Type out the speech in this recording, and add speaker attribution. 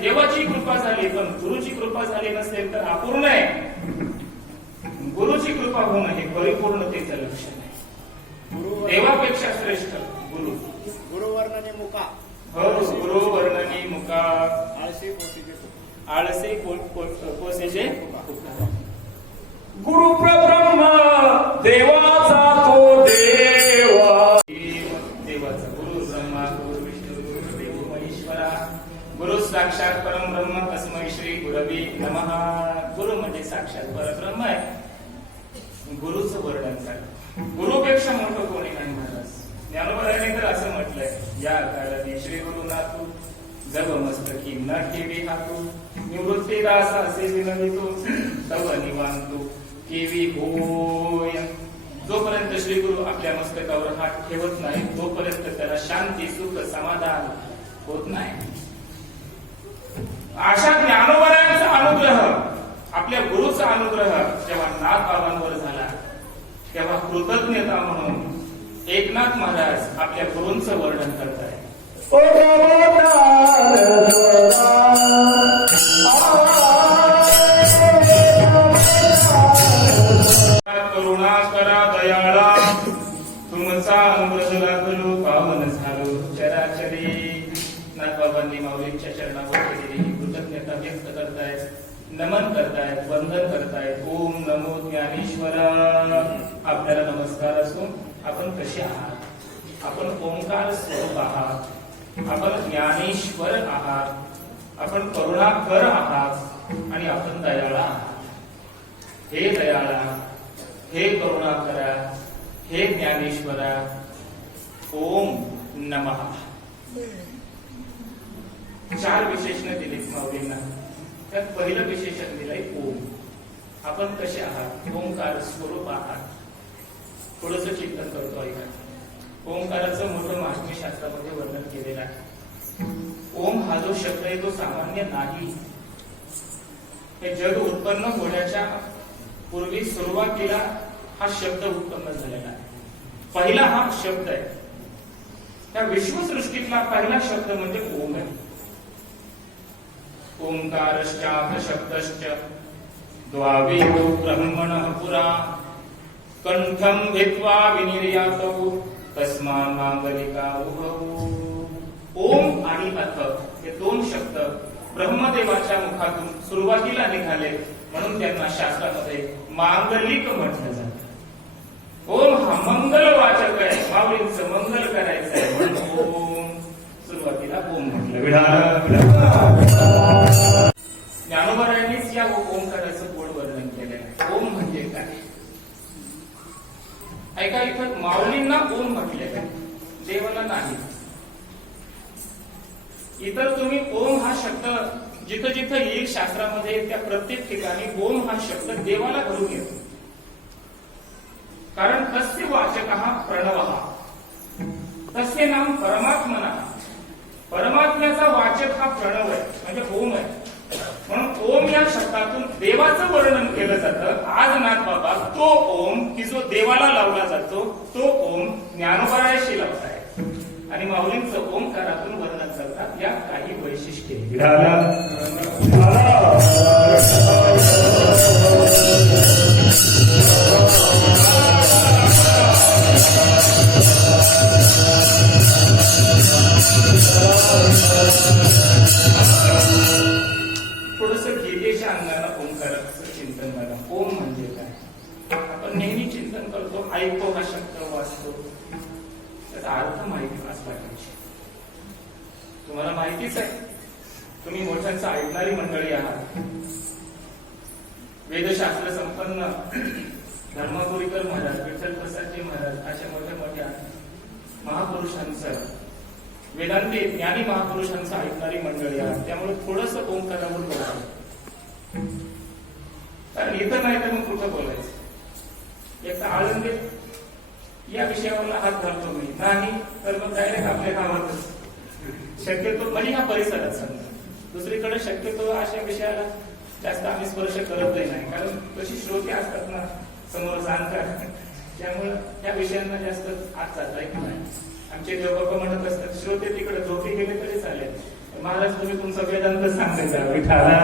Speaker 1: देवाची कृपा झाली पण गुरुची कृपा झाली नसेल तर अपूर्ण आहे. गुरुची कृपा होणं हे परिपूर्णतेचं लक्षण आहे.
Speaker 2: गुरु
Speaker 1: देवापेक्षा श्रेष्ठ गुरु.
Speaker 2: गुरुवर्णाने मुका.
Speaker 1: हो गुरु वर्णनी मुका.
Speaker 2: आळशी.
Speaker 1: आळसे को- कोसेचे गुरु ब्रह्म गुरु म्हणजे साक्षात परब्रह्म आहे. गुरुचं वर्णन झालं. गुरुपेक्षा मोठं कोणी नाही महाराज ज्ञानोबराने तर असं म्हटलंय या काळाने श्री गुरुनाथू जग मस्तकी न केवी हातू निवृत्ती रास असे विनवितो तव निवांतो. केवी होय. जोपर्यंत श्री गुरु आपल्या मस्तकावर हात ठेवत नाही तोपर्यंत त्याला शांती सुख समाधान होत नाही. अशा ज्ञानोबरायांचा अनुग्रह आपल्या गुरुचा अनुग्रह जेव्हा नाथ बाबांवर झाला. तेव्हा कृतज्ञता म्हणून एकनाथ महाराज आपल्या गुरूंचं वर्णन करताय करुणा नमन करतायत वंदन करतायत. ओम नमो ज्ञानेश्वर आपल्याला नमस्कार असून आपण कसे आहात? आपण ओंकार स्वरूप आहात. आपण ज्ञानेश्वर आहात. आपण करुणाकर आहात. आणि आपण दयाळा आहात. हे दयाळा हे करुणाकरा हे ज्ञानेश्वरा ओम नमः. चार विशेषण दिलीत पहिलं विशेषण दिलंय ओम. आपण कसे आहात? ओंकार स्वरूप आहात. थोडस चिंतन करतो ऐका. ओंकाराचं मोठं महात्म्य शास्त्रामध्ये वर्णन केलेलं आहे. ओम हा जो शब्द आहे तो सामान्य नाही. हे जग उत्पन्न होण्याच्या पूर्वी सुरुवातीला हा शब्द उत्पन्न झालेला आहे. पहिला हा शब्द आहे. त्या विश्वसृष्टीतला पहिला शब्द म्हणजे ओम आहे. ओंकारश्चाथ शब्दश्च द्वावेदो ब्रह्मणः पुरा। कंठम भित्वा विनिर्यातौ तस्मान् मांगलिका उभौ। ओम आणि अथ हे दोन शब्द ब्रह्मदेवाच्या मुखातून सुरुवातीला निघाले म्हणून त्यांना शास्त्रामध्ये मांगलिक म्हटलं जात. ओम हा मंगल वाचक आहे माऊलींचं मंगल करायचं आहे म्हणून ओम सुरुवातीला ओम म्हटलं. विढाला आहे. नाही इतर तुम्ही ओम हा शब्द जिथं जिथं येईल शास्त्रामध्ये त्या प्रत्येक ठिकाणी ओम हा शब्द देवाला धरून येतो. कारण तस्य वाचक हा प्रणव. हा तस्य नाम परमात्मना. परमात्म्याचा वाचक हा प्रणव आहे म्हणजे ओम आहे. ओम या शब्दातून देवाचं वर्णन केलं जातं. आज नाथ बाबा तो ओम की जो देवाला लावला जातो तो ओम ज्ञानोपरायाशी लावताय आणि माऊलींचं ओंकारातून वर्णन करतात या काही वैशिष्ट्ये. थोडस गीतेच्या अंगाला ओंकाराचं चिंतन करा ओम म्हणजे काय? आपण नेहमी चिंतन करतो ऐकतो हा शब्द वाचतो? त्याचा अर्थ माहिती असला पाहिजे. तुम्हाला माहितीच आहे तुम्ही मोठ्यांचं ऐकणारी मंडळी आहात. वेदशास्त्र संपन्न धर्मपुरीकर महाराज विठ्ठल प्रसादजी महाराज अशा मोठ्या मोठ्या महापुरुषांचं वेदांती ज्ञानी महापुरुषांचं ऐकणारी मंडळी आहात. त्यामुळे थोडस ओंकारावर बोलावं कारण इथं नाही तर मग कुठं बोलायचं. एक तर आळंदीत या विषयावरला हात घालतो मी. नाही तर मग डायरेक्ट आपल्या गावातच शक्यतो म्हणजे ह्या परिसरात सांगतो. दुसरीकडे शक्यतो अशा विषयाला जास्त आम्ही स्पर्श करतही नाही. कारण तशी श्रोते असतात ना समोर जाणतात. त्यामुळं त्या विषयांना जास्त आत जाता येत नाही. आमचे लोक म्हणत असतात श्रोते तिकडे झोपे गेले तर मला तुम्ही तुमचा वेदांत सांगायचा विठाला